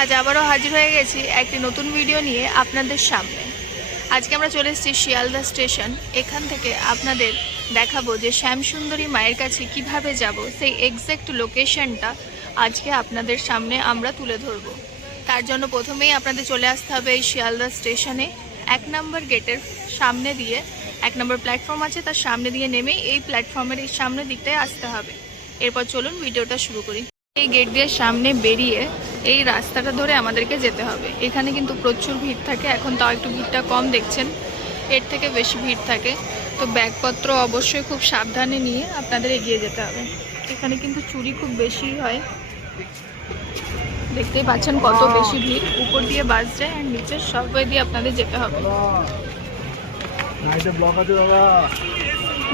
আজ আবারও হাজির হয়ে গেছি একটি নতুন ভিডিও নিয়ে আপনাদের সামনে। আজকে আমরা চলে এসেছি শিয়ালদা স্টেশন। এখান থেকে আপনাদের দেখাবো যে শ্যামসুন্দরী মায়ের কাছে কীভাবে যাব, সেই এক্স্যাক্ট লোকেশনটা আজকে আপনাদের সামনে আমরা তুলে ধরব। তার জন্য প্রথমেই আপনাদের চলে আসতে হবে এই শিয়ালদা স্টেশনে। এক নম্বর গেটের সামনে দিয়ে, এক নম্বর প্ল্যাটফর্ম আছে, তার সামনে দিয়ে নেমে এই প্ল্যাটফর্মের এই সামনের দিকটায় আসতে হবে। এরপর চলুন ভিডিওটা শুরু করি। এই গেট দিয়ে সামনে বেরিয়ে এই রাস্তাটা ধরে আমাদেরকে যেতে হবে। এখানে কিন্তু প্রচুর ভিড় থাকে। এখন তাও একটু ভিড়টা কম দেখছেন। এর থেকে বেশি ভিড় থাকে। তো ব্যাগপত্র অবশ্যই খুব সাবধানে নিয়ে আপনাদের এগিয়ে যেতে হবে। এখানে কিন্তু চুরি খুব বেশি হয়। দেখতেই পাচ্ছেন কত বেশি ভিড়। উপর দিয়ে বাস যায় আর নিচের সবওয়ে দিয়ে আপনাদের যেতে হবে।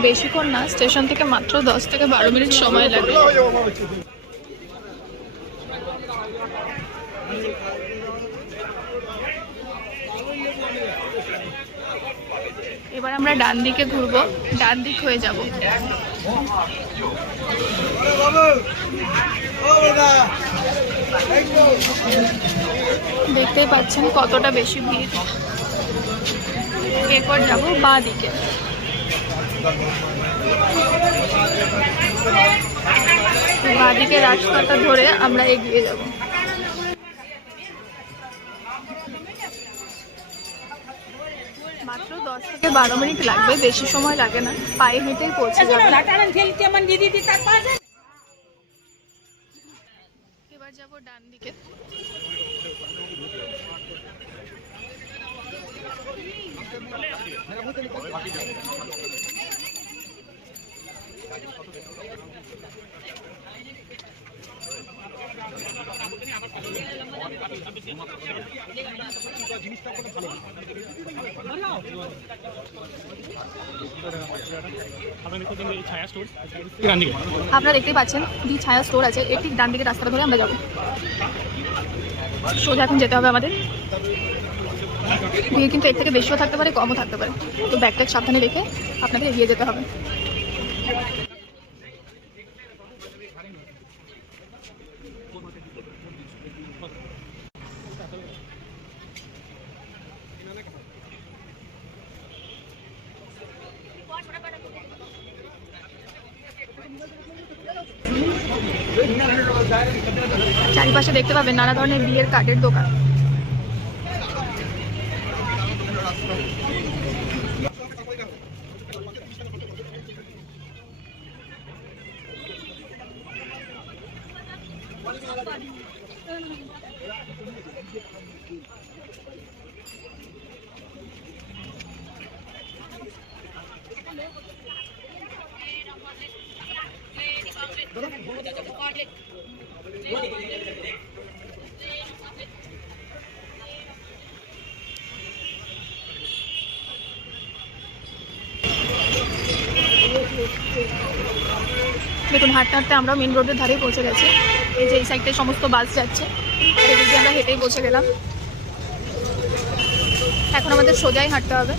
বেশিক্ষণ না স্টেশন থেকে মাত্র দশ থেকে বারো মিনিট সময় লাগে। এবার আমরা ডান দিকে ঘুরবো। ডান দিক হয়ে যাব। দেখতেই পাচ্ছেন কতটা বেশি ভিড়। এরপর যাব বাঁ দিকে। বাঁ দিকে রাস্তাটা ধরে আমরা এগিয়ে যাব। দশ থেকে বারো মিনিট লাগবে বেশি সময় লাগে না পায়ে হেঁটেই পৌঁছে যাবে। এবার যাব ডান দিকে। আপনারা দেখতেই পাচ্ছেন দি ছায়া স্টোর আছে। এর ডান দিকে রাস্তাটা ধরে আমরা যাব। সোজা এখন যেতে হবে আমাদের। ভিড় কিন্তু এর থেকে বেশিও থাকতে পারে, কমও থাকতে পারে। তো ব্যাগ ট্যাগ সাবধানে রেখে আপনাদের এগিয়ে যেতে হবে। চারিপাশে দেখতে পাবেন নানা ধরনের বিয়ের কাঠের দোকান। দেখুন, হাঁটতে হাঁটতে আমরা মেন রোডের ধারেই পৌঁছে গেছি। এই যে এই সাইডটায় সমস্ত বাস যাচ্ছে। আমরা হেঁটেই পৌঁছে গেলাম। এখন আমাদের সোজাই হাঁটতে হবে।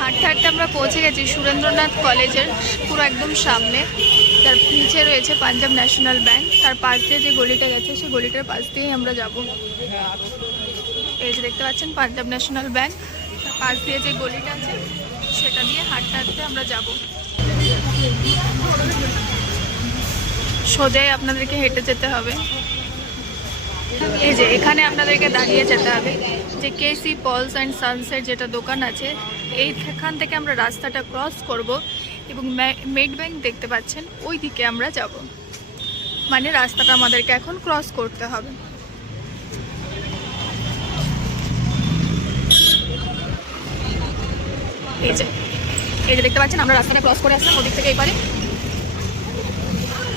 হাঁটতে হাঁটতে আমরা পৌঁছে গেছি সুরেন্দ্রনাথ কলেজের, পুরো একদম সামনে। তার নিচে রয়েছে পাঞ্জাব ন্যাশনাল ব্যাংক। তার পাশ দিয়ে যে গলিটা গেছে, সেই গলিটার পাশ দিয়েই আমরা যাব। এই যে দেখতে পাচ্ছেন, পাঞ্জাব ন্যাশনাল ব্যাংক। তার পাশ দিয়ে যে গলিটা আছে সেটা দিয়ে হাঁটতে হাঁটতে আমরা যাব। সোজাই আপনাদেরকে হেঁটে যেতে হবে। এই যে, এখানে আপনাদেরকে দাঁড়িয়ে যেতে হবে। যে কেসি পলস অ্যান্ড সানসেট যেটা দোকান আছে, এইখান থেকে আমরা রাস্তাটা ক্রস করব এবং মেড ব্যাংক দেখতে পাচ্ছেন ওই দিকে আমরা যাব। মানে রাস্তাটা আমাদেরকে এখন ক্রস করতে হবে। এই যে এই যে দেখতে পাচ্ছেন, আমরা রাস্তাটা ক্রস করে আসলাম ওদিক থেকে এবারে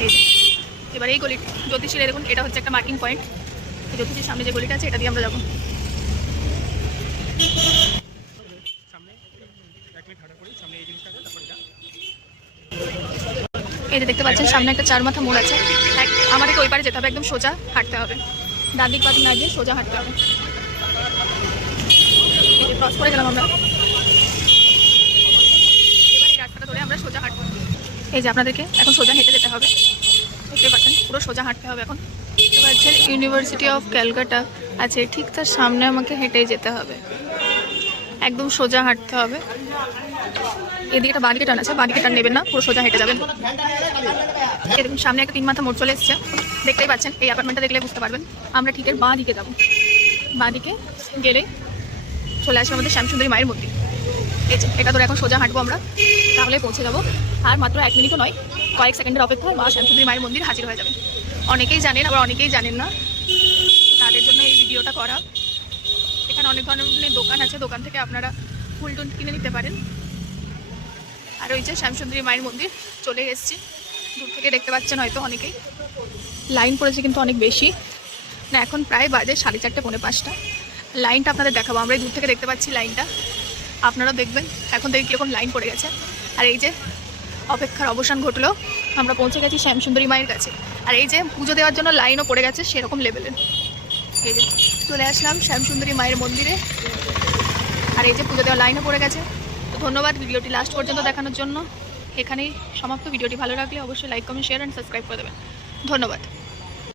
এই যে। এবার এই গলি, জ্যোতিষীর দেখুন এটা হচ্ছে একটা মার্কিং পয়েন্ট জ্যোতিষীর সামনে যে গলিটা আছে, এটা দিয়ে আমরা যাব। এই যে দেখতে পাচ্ছেন, সামনে একটা চার মাথা মোড় আছে। আমাদেরকে ওই পারে যেতে হবে, একদম সোজা হাঁটতে হবে। ডান দিক বাদিক না গিয়ে সোজা হাঁটতে হবে। এই যে ক্রস করে গেলাম আমরা এবার এই রাস্তাটা ধরে আমরা সোজা হাঁটবো। এই যে আপনাদেরকে এখন সোজা হেঁটে যেতে হবে। দেখতে পাচ্ছেন পুরো সোজা হাঁটতে হবে এখন। দেখতে পাচ্ছেন ইউনিভার্সিটি অফ ক্যালকাটা আছে। ঠিক তার সামনে আমাকে হেঁটেই যেতে হবে। একদম সোজা হাঁটতে হবে। এদিকে একটা বাঁদিকে টান আছে বাঁদিকে টান নেবেন না পুরো সোজা হেঁটে যাবেন। দেখুন সামনে একটা তিন মাথা মোড় চলে এসছে। দেখতেই পাচ্ছেন এই অ্যাপার্টমেন্টটা দেখলে বুঝতে পারবেন আমরা ঠিক বাঁ দিকে যাব। বাঁ দিকে গেলে চলে আসবে আমাদের শ্যামসুন্দরী মায়ের যে, এটা ধরে এখন সোজা হাঁটবো আমরা। তাহলে পৌঁছে যাব। আর মাত্র এক মিনিটও নয়, কয়েক সেকেন্ডের অপেক্ষা, মা শ্যামসুন্দরী মায়ের মন্দির হাজির হয়ে যাবে। অনেকেই জানেন, আবার অনেকেই জানেন না। তাদের জন্য এই ভিডিওটা করা। এখানে অনেক ধরনের দোকান আছে, দোকান থেকে আপনারা ফুল টুল কিনে নিতে পারেন। আর ওই যে শ্যামসুন্দরী মায়ের মন্দির, চলে এসেছি। দূর থেকে দেখতে পাচ্ছেন হয়তো অনেকেই। লাইন পড়েছে কিন্তু অনেক বেশি। না, এখন প্রায় বাজে সাড়ে চারটে, পৌনে পাঁচটা। লাইনটা আপনাদের দেখাবো। আমরা দূর থেকে দেখতে পাচ্ছি লাইনটা। আপনারা দেখবেন, এখন থেকে কীরকম লাইন পড়ে গেছে। আর এই যে অপেক্ষার অবসান ঘটলো, আমরা পৌঁছে গেছি শ্যামসুন্দরী মায়ের কাছে। আর এই যে পুজো দেওয়ার জন্য লাইনও পড়ে গেছে সেরকম লেভেলের এই যে চলে আসলাম শ্যামসুন্দরী মায়ের মন্দিরে। আর এই যে পুজো দেওয়ার লাইনও পড়ে গেছে। তো ধন্যবাদ ভিডিওটি লাস্ট পর্যন্ত দেখানোর জন্য। এখানেই সমাপ্ত। ভিডিওটি ভালো লাগলে অবশ্যই like comment share and subscribe করে দেবেন। ধন্যবাদ।